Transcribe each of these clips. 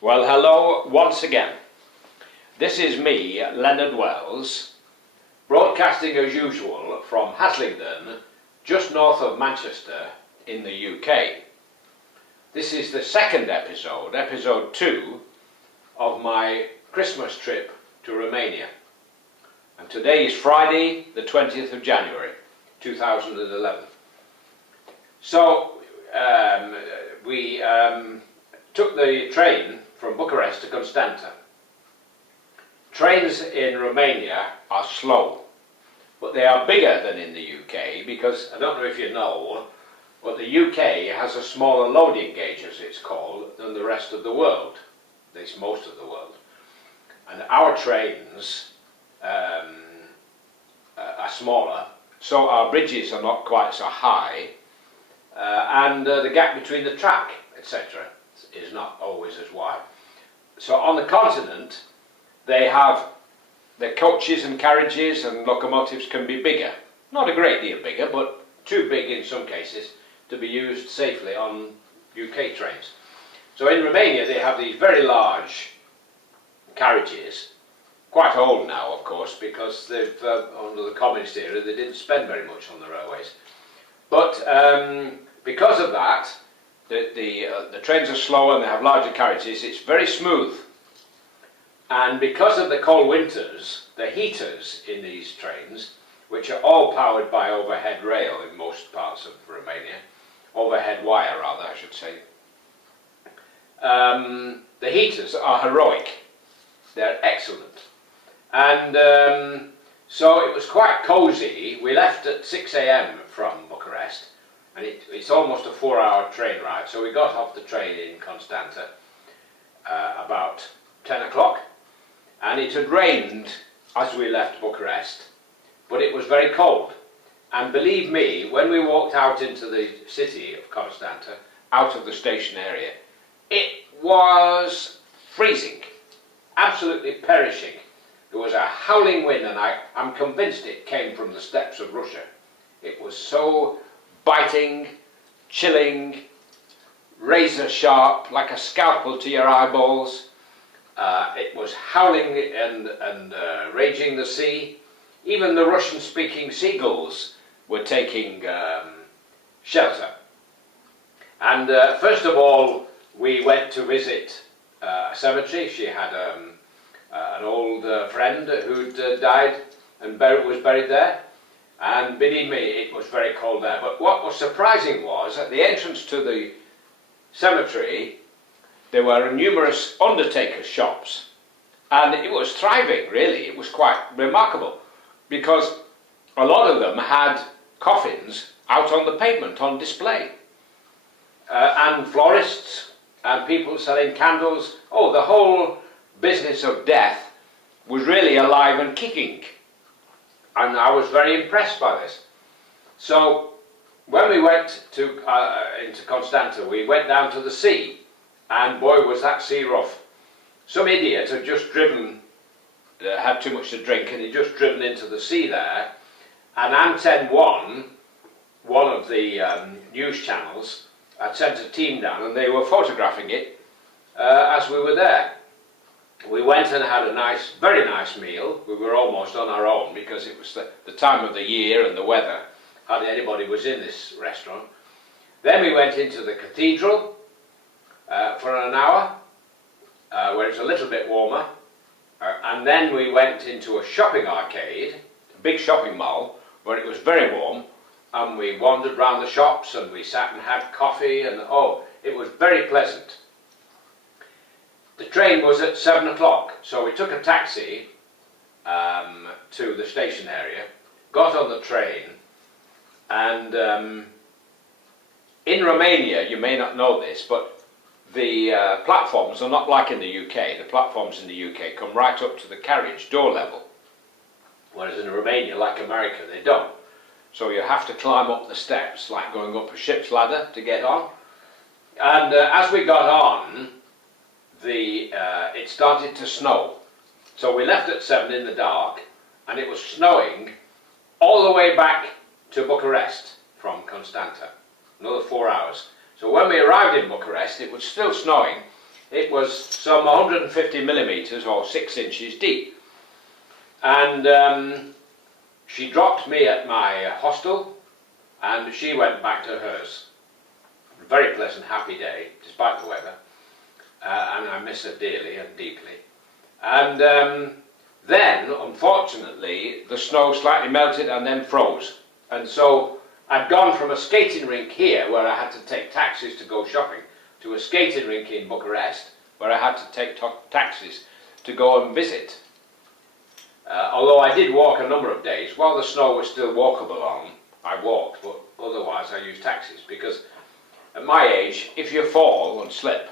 Well, hello once again. This is me, Leonard Wells, broadcasting as usual from Haslingden, just north of Manchester in the UK. This is the second episode, episode 2, of my Christmas trip to Romania. And today is Friday, the 20th of January, 2011. So, we took the train from Bucharest to Constanta. Trains in Romania are slow, but they are bigger than in the UK because, I don't know if you know, but the UK has a smaller loading gauge, as it's called, than the rest of the world, at least most of the world. And our trains are smaller, so our bridges are not quite so high, and the gap between the track, etc., is not always as wide. So on the continent, they have their coaches and carriages and locomotives can be bigger. Not a great deal bigger, but too big in some cases to be used safely on UK trains. So in Romania they have these very large carriages, quite old now of course, because they've, under the communist era, they didn't spend very much on the railways. But because of that, the trains are slower and they have larger carriages. It's very smooth. And because of the cold winters, the heaters in these trains, which are all powered by overhead rail in most parts of Romania, overhead wire rather I should say, the heaters are heroic. They're excellent. And so it was quite cosy. We left at 6 AM from Bucharest, and it's almost a 4-hour train ride. So we got off the train in Constanta about 10 o'clock, and it had rained as we left Bucharest, but it was very cold. And believe me, when we walked out into the city of Constanta, out of the station area, it was freezing, absolutely perishing. There was a howling wind, and I'm convinced it came from the steppes of Russia. It was so biting, chilling, razor sharp, like a scalpel to your eyeballs. It was howling and raging the sea. Even the Russian-speaking seagulls were taking shelter. And first of all, we went to visit a cemetery. She had an old friend who'd died and was buried there. And believe me, it was very cold there. But what was surprising was, at the entrance to the cemetery, there were numerous undertakers' shops. And it was thriving, really. It was quite remarkable, because a lot of them had coffins out on the pavement on display. And florists and people selling candles. Oh, the whole business of death was really alive and kicking. And I was very impressed by this. So when we went to into Constanta, we went down to the sea, and boy was that sea rough. Some idiot had just driven, had too much to drink, and he'd just driven into the sea there, and Anten 1, one of the news channels, had sent a team down, and they were photographing it as we were there. We went and had a nice, very nice meal. We were almost on our own because it was the time of the year and the weather. Hardly anybody was in this restaurant. Then we went into the cathedral for an hour, where it's a little bit warmer. And then we went into a shopping arcade, a big shopping mall, where it was very warm. And we wandered round the shops and we sat and had coffee, and oh, it was very pleasant. The train was at 7 o'clock, so we took a taxi to the station area, got on the train, and in Romania, you may not know this, but the platforms are not like in the UK. The platforms in the UK come right up to the carriage door level, whereas in Romania, like America, they don't. So you have to climb up the steps, like going up a ship's ladder to get on. And as we got on, it started to snow. So we left at 7 in the dark, and it was snowing all the way back to Bucharest from Constanta. Another 4 hours. So when we arrived in Bucharest, it was still snowing. It was some 150 millimetres or 6 inches deep. And she dropped me at my hostel and she went back to hers. A very pleasant, happy day, despite the weather. And I miss her dearly and deeply. And then, unfortunately, the snow slightly melted and then froze. And so I'd gone from a skating rink here, where I had to take taxis to go shopping, to a skating rink in Bucharest, where I had to take taxis to go and visit. Although I did walk a number of days, while the snow was still walkable on, I walked, but otherwise I used taxis, because at my age, if you fall and slip,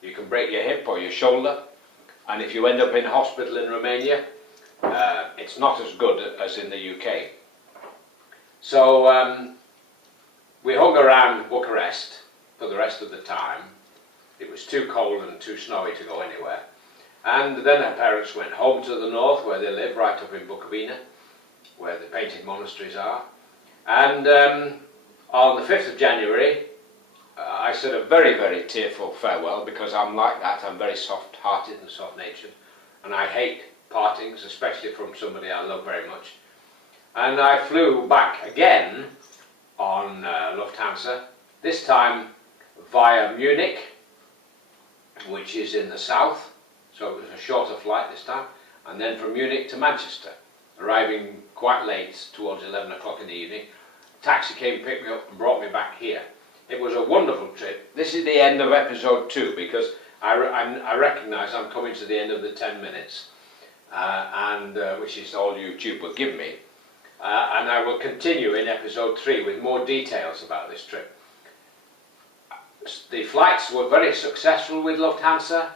you can break your hip or your shoulder, and if you end up in hospital in Romania, it's not as good as in the UK. So we hung around Bucharest for the rest of the time. It was too cold and too snowy to go anywhere. And then her parents went home to the north, where they live, right up in Bukovina, where the painted monasteries are. And on the 5th of January, I said a very, very tearful farewell, because I'm like that. I'm very soft-hearted and soft-natured, and I hate partings, especially from somebody I love very much. And I flew back again on Lufthansa, this time via Munich, which is in the south, so it was a shorter flight this time, and then from Munich to Manchester, arriving quite late, towards 11 o'clock in the evening. A taxi came, picked me up and brought me back here. It was a wonderful trip. This is the end of episode 2, because I recognise I'm coming to the end of the 10 minutes, which is all YouTube will give me. And I will continue in episode 3 with more details about this trip. The flights were very successful with Lufthansa,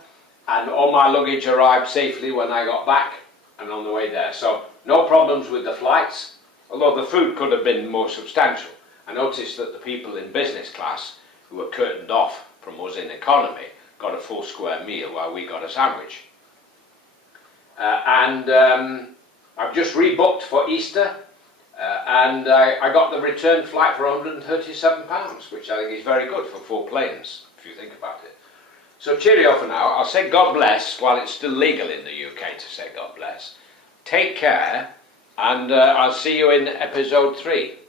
and all my luggage arrived safely when I got back and on the way there. So no problems with the flights, although the food could have been more substantial. I noticed that the people in business class, who were curtained off from us in economy, got a full square meal while we got a sandwich. I've just rebooked for Easter, and I got the return flight for £137, which I think is very good for 4 planes, if you think about it. So cheerio for now. I'll say God bless while it's still legal in the UK to say God bless. Take care, and I'll see you in episode 3.